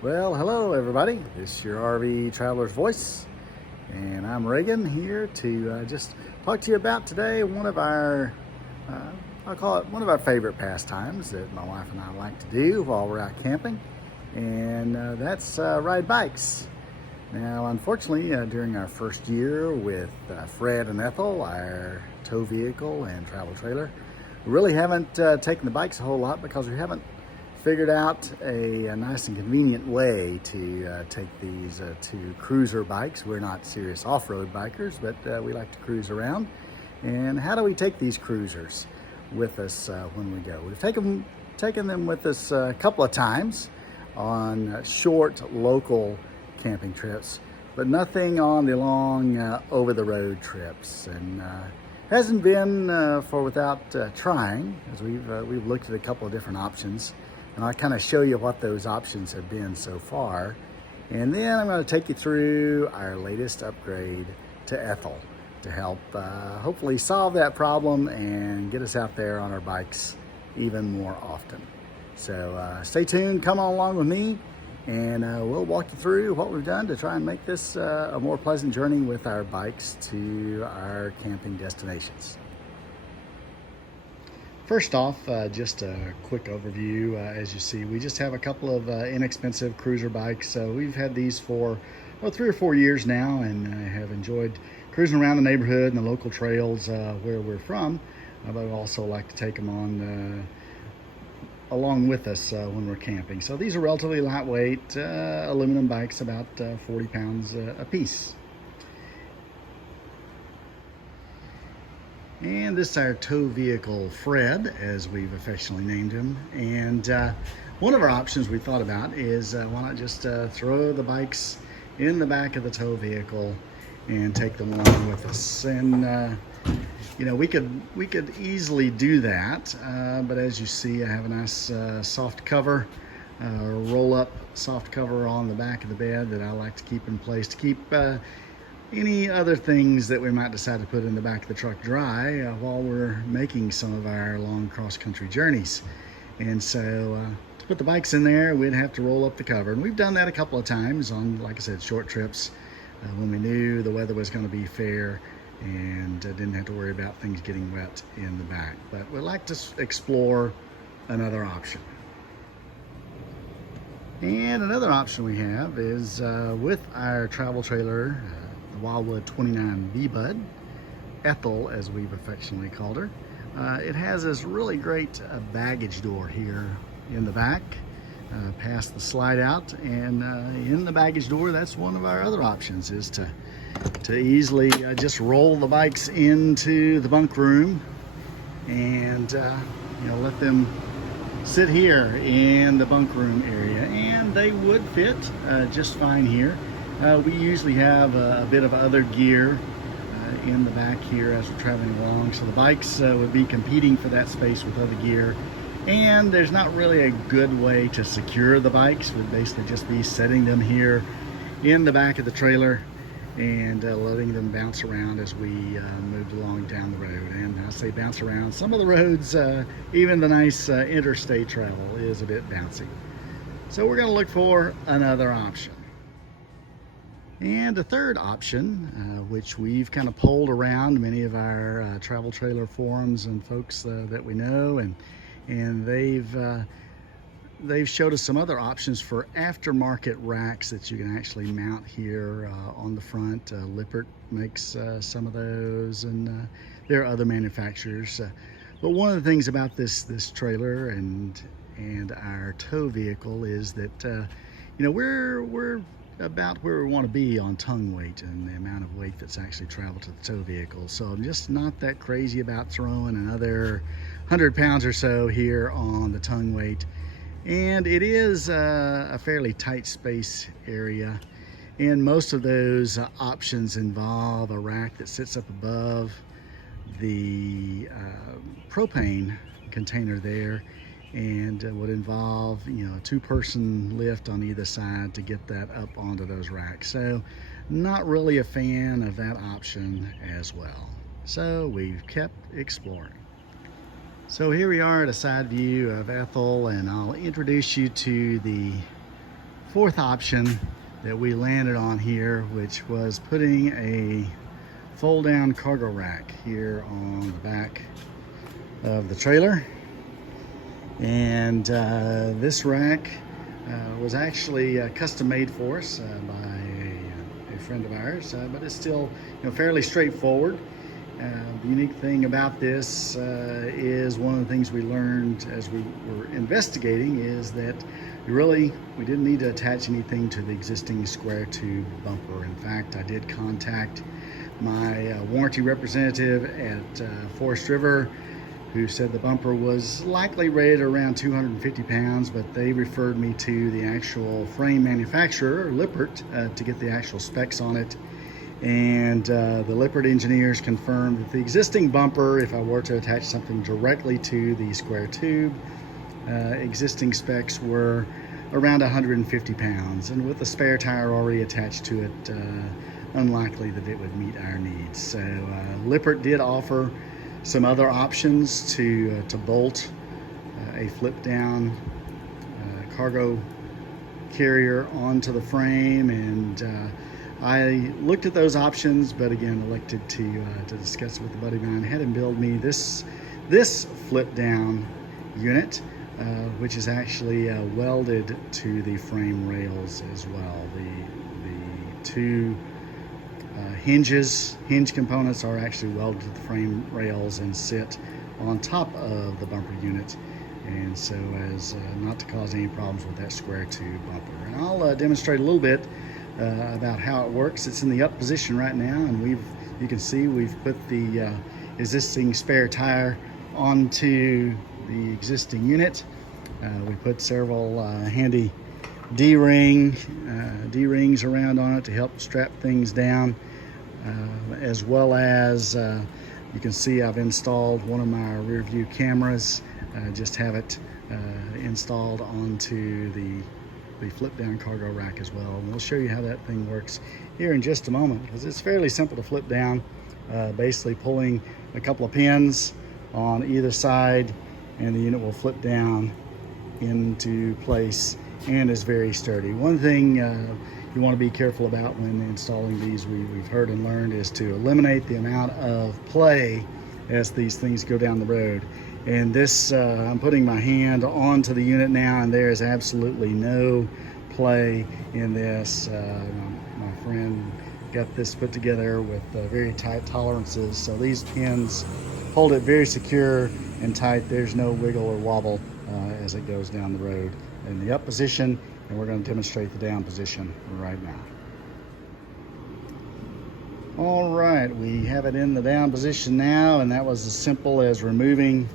Well, hello everybody. This is your RV Traveler's Voice, and I'm Reagan here to just talk to you about today one of our, I'll call it one of our favorite pastimes that my wife and I like to do while we're out camping, and that's ride bikes. Now, unfortunately, during our first year with Fred and Ethel, our tow vehicle and travel trailer, we really haven't taken the bikes a whole lot because we haven't figured out a nice and convenient way to take these two cruiser bikes. We're not serious off-road bikers, but we like to cruise around. And how do we take these cruisers with us when we go? We've taken them with us a couple of times on short local camping trips, but nothing on the long over-the-road trips. And hasn't been for without trying, as we've looked at a couple of different options. And I'll kind of show you what those options have been so far. And then I'm going to take you through our latest upgrade to Ethel to help hopefully solve that problem and get us out there on our bikes even more often. So stay tuned, come on along with me, and we'll walk you through what we've done to try and make this a more pleasant journey with our bikes to our camping destinations. First off, just a quick overview. As you see, we just have a couple of inexpensive cruiser bikes. We've had these for 3 or 4 years now, and have enjoyed cruising around the neighborhood and the local trails where we're from. But I also like to take them on along with us when we're camping. So these are relatively lightweight aluminum bikes, about 40 pounds a piece. And this is our tow vehicle, Fred, as we've affectionately named him. And one of our options we thought about is why not just throw the bikes in the back of the tow vehicle and take them along with us. And you know, we could easily do that, but as you see, I have a nice soft cover, roll-up soft cover on the back of the bed that I like to keep in place to keep any other things that we might decide to put in the back of the truck dry while we're making some of our long cross-country journeys. And so to put the bikes in there, we'd have to roll up the cover. And we've done that a couple of times on, like I said, short trips when we knew the weather was going to be fair and didn't have to worry about things getting wet in the back. But we'd like to explore another option. And another option we have is with our travel trailer, Wildwood 29 V-Bud, Ethel as we've affectionately called her. It has this really great baggage door here in the back, past the slide out, and in the baggage door, that's one of our other options, is to easily just roll the bikes into the bunk room and you know, let them sit here in the bunk room area, and they would fit just fine here. We usually have a bit of other gear in the back here as we're traveling along, so the bikes would be competing for that space with other gear. And there's not really a good way to secure the bikes. We'd basically just be setting them here in the back of the trailer and letting them bounce around as we moved along down the road. And I say bounce around, some of the roads, even the nice interstate travel, is a bit bouncy. So we're going to look for another option. And a third option, which we've kind of polled around many of our travel trailer forums and folks that we know, and they've showed us some other options for aftermarket racks that you can actually mount here on the front. Lippert makes some of those, and there are other manufacturers. But one of the things about this trailer and our tow vehicle is that you know, we're about where we want to be on tongue weight and the amount of weight that's actually traveled to the tow vehicle. So I'm just not that crazy about throwing another 100 pounds or so here on the tongue weight. And it is a fairly tight space area, and most of those options involve a rack that sits up above the propane container there, and would involve, you know, a 2-person lift on either side to get that up onto those racks. So not really a fan of that option as well. So we've kept exploring. So here we are at a side view of Ethel, and I'll introduce you to the fourth option that we landed on here, which was putting a fold down cargo rack here on the back of the trailer. And this rack was actually custom made for us by a friend of ours, but it's still, fairly straightforward. The unique thing about this is one of the things we learned as we were investigating is that we didn't need to attach anything to the existing square tube bumper. In fact, I did contact my warranty representative at Forest River, who said the bumper was likely rated around 250 pounds, but they referred me to the actual frame manufacturer, Lippert, to get the actual specs on it. And the Lippert engineers confirmed that the existing bumper, if I were to attach something directly to the square tube, existing specs were around 150 pounds. And with the spare tire already attached to it, unlikely that it would meet our needs. So Lippert did offer some other options to bolt a flip down cargo carrier onto the frame, and I looked at those options, but again elected to discuss it with a buddy of mine. Had him build me this flip down unit, which is actually welded to the frame rails as well. The two hinge components are actually welded to the frame rails and sit on top of the bumper unit, and so as not to cause any problems with that square tube bumper. And I'll demonstrate a little bit about how it works. It's in the up position right now, and you can see we've put the existing spare tire onto the existing unit. We put several handy D-rings around on it to help strap things down, as well as you can see I've installed one of my rear view cameras, just have it installed onto the flip down cargo rack as well. And we'll show you how that thing works here in just a moment, because it's fairly simple to flip down, basically pulling a couple of pins on either side and the unit will flip down into place and is very sturdy. One thing you want to be careful about when installing these, we've heard and learned, is to eliminate the amount of play as these things go down the road. And this, I'm putting my hand onto the unit now, and there is absolutely no play in this. My friend got this put together with very tight tolerances, so these pins hold it very secure and tight. There's no wiggle or wobble as it goes down the road in the up position, and we're going to demonstrate the down position right now. All right, we have it in the down position now, and that was as simple as removing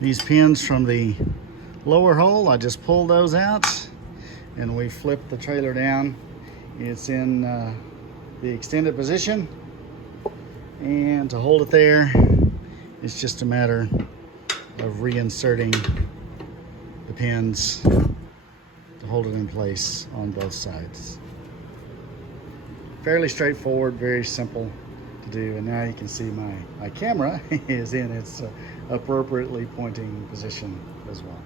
these pins from the lower hole. I just pulled those out and we flipped the trailer down. It's in the extended position, and to hold it there, it's just a matter of reinserting the pins to hold it in place on both sides. Fairly straightforward, very simple to do. And now you can see my camera is in its appropriately pointing position as well.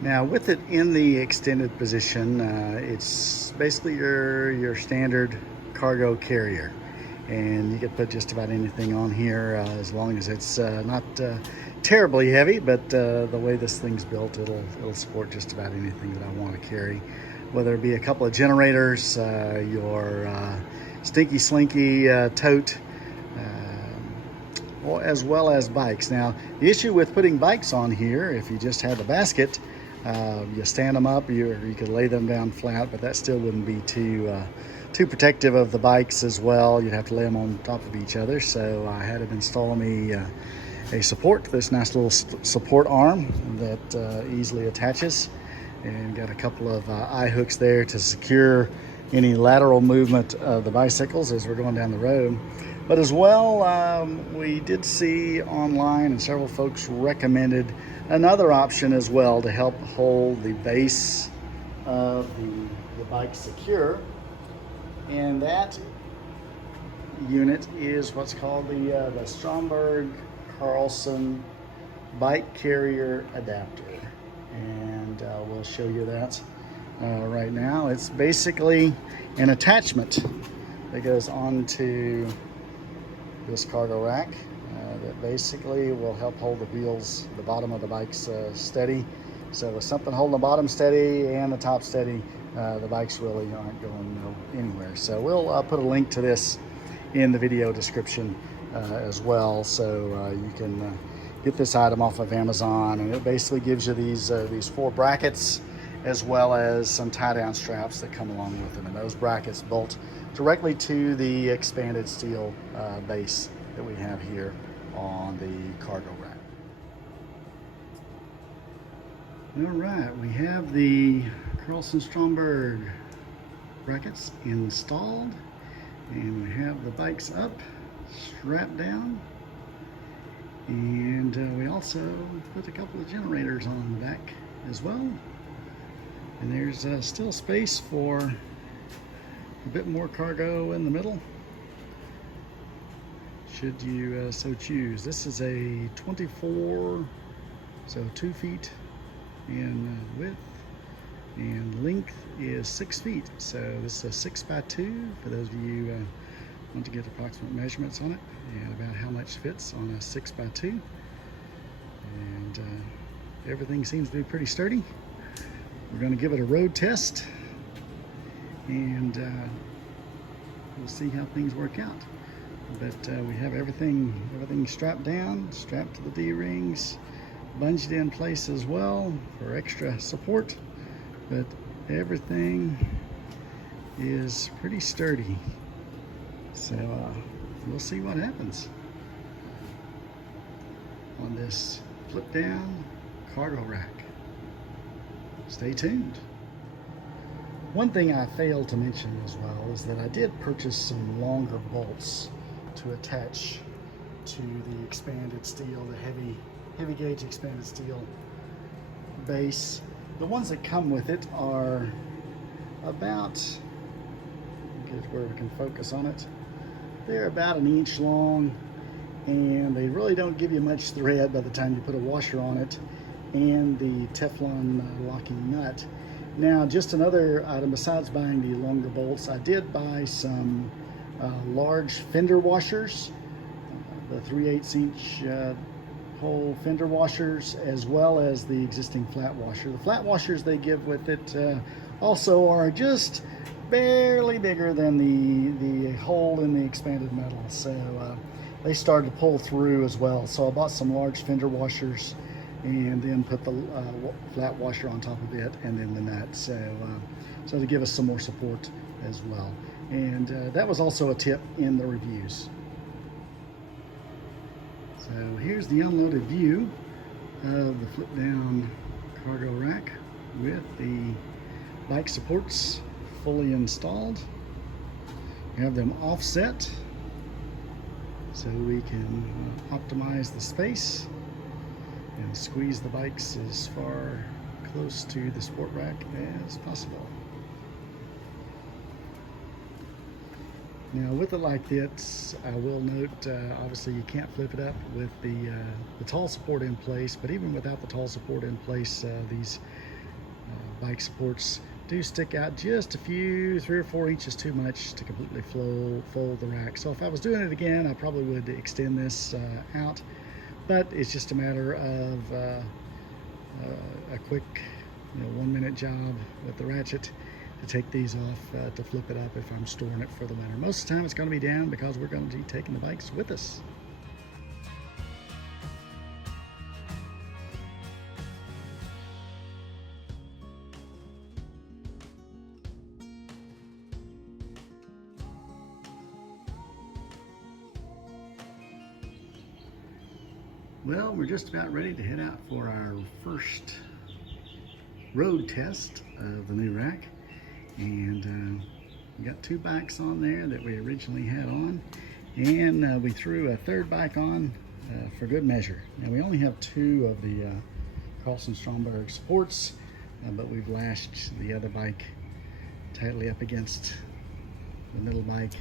Now with it in the extended position, it's basically your standard cargo carrier, and you can put just about anything on here as long as it's not terribly heavy, but the way this thing's built, it'll support just about anything that I want to carry, whether it be a couple of generators, your stinky slinky tote, as well as bikes. Now the issue with putting bikes on here, if you just had the basket, you stand them up, you could lay them down flat, but that still wouldn't be too protective of the bikes as well. You'd have to lay them on top of each other. So I had him install me a support, this nice little support arm that easily attaches, and got a couple of eye hooks there to secure any lateral movement of the bicycles as we're going down the road. But as well, we did see online, and several folks recommended another option as well to help hold the base of the bike secure, and that unit is what's called the Stromberg Carlson bike carrier adapter, and we'll show you that right now. It's basically an attachment that goes onto this cargo rack that basically will help hold the wheels, the bottom of the bikes steady. So with something holding the bottom steady and the top steady, the bikes really aren't going anywhere. So we'll put a link to this in the video description as well, so you can get this item off of Amazon. And it basically gives you these 4 brackets, as well as some tie-down straps that come along with them. And those brackets bolt directly to the expanded steel base that we have here on the cargo rack. All right, we have the Carlson Stromberg brackets installed, and we have the bikes up, strapped down, and we also put a couple of generators on the back as well. And there's still space for a bit more cargo in the middle, should you so choose. This is a 24, so 2 feet in width, and length is 6 feet. So this is a 6x2 for those of you who want to get approximate measurements on it and about how much fits on a 6x2. And everything seems to be pretty sturdy. We're going to give it a road test, and we'll see how things work out. But we have everything strapped down, strapped to the D-rings, bunged in place as well for extra support. But everything is pretty sturdy. So we'll see what happens on this flip down cargo rack. Stay tuned. One thing I failed to mention as well is that I did purchase some longer bolts to attach to the expanded steel, the heavy gauge expanded steel base. The ones that come with it are about, get where we can focus on it, they're about 1 inch long, and they really don't give you much thread by the time you put a washer on it and the Teflon locking nut. Now, just another item besides buying the longer bolts, I did buy some large fender washers, the 3/8 inch hole fender washers, as well as the existing flat washer. The flat washers they give with it also are just barely bigger than the hole in the expanded metal, so they started to pull through as well. So I bought some large fender washers and then put the flat washer on top of it, and then the nut, so to give us some more support as well. And that was also a tip in the reviews. So here's the unloaded view of the flip down cargo rack with the bike supports fully installed. We have them offset so we can optimize the space and squeeze the bikes as far close to the sport rack as possible. Now, with it like this, I will note, obviously you can't flip it up with the tall support in place, but even without the tall support in place, these bike supports do stick out just a few, 3 or 4 inches too much to completely fold the rack. So if I was doing it again, I probably would extend this out, but it's just a matter of a quick 1 minute job with the ratchet to take these off to flip it up if I'm storing it for the winter. Most of the time it's going to be down because we're going to be taking the bikes with us. Well, we're just about ready to head out for our first road test of the new rack. And we got 2 bikes on there that we originally had on, and we threw a 3rd bike on for good measure. Now, we only have 2 of the Carlson Stromberg supports, but we've lashed the other bike tightly up against the middle bike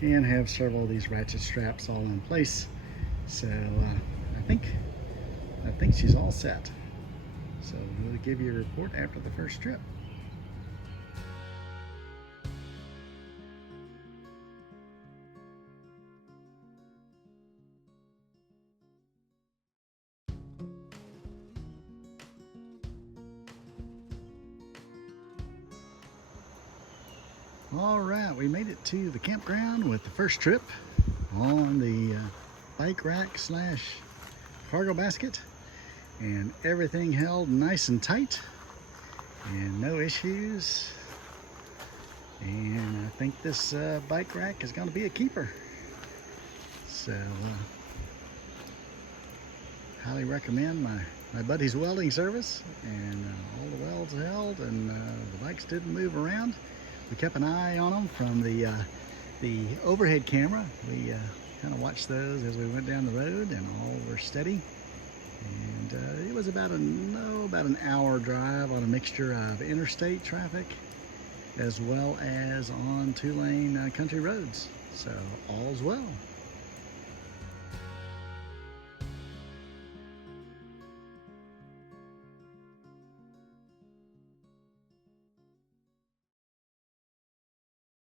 and have several of these ratchet straps all in place. So I think she's all set. So we'll give you a report after the first trip. All right, we made it to the campground with the first trip on the bike rack slash cargo basket, and everything held nice and tight and no issues. And I think this bike rack is going to be a keeper. So highly recommend my buddy's welding service, and all the welds held, and the bikes didn't move around. We kept an eye on them from the overhead camera. We kind of watched those as we went down the road, and all were steady. And it was about an hour drive on a mixture of interstate traffic as well as on 2-lane country roads. So all's well.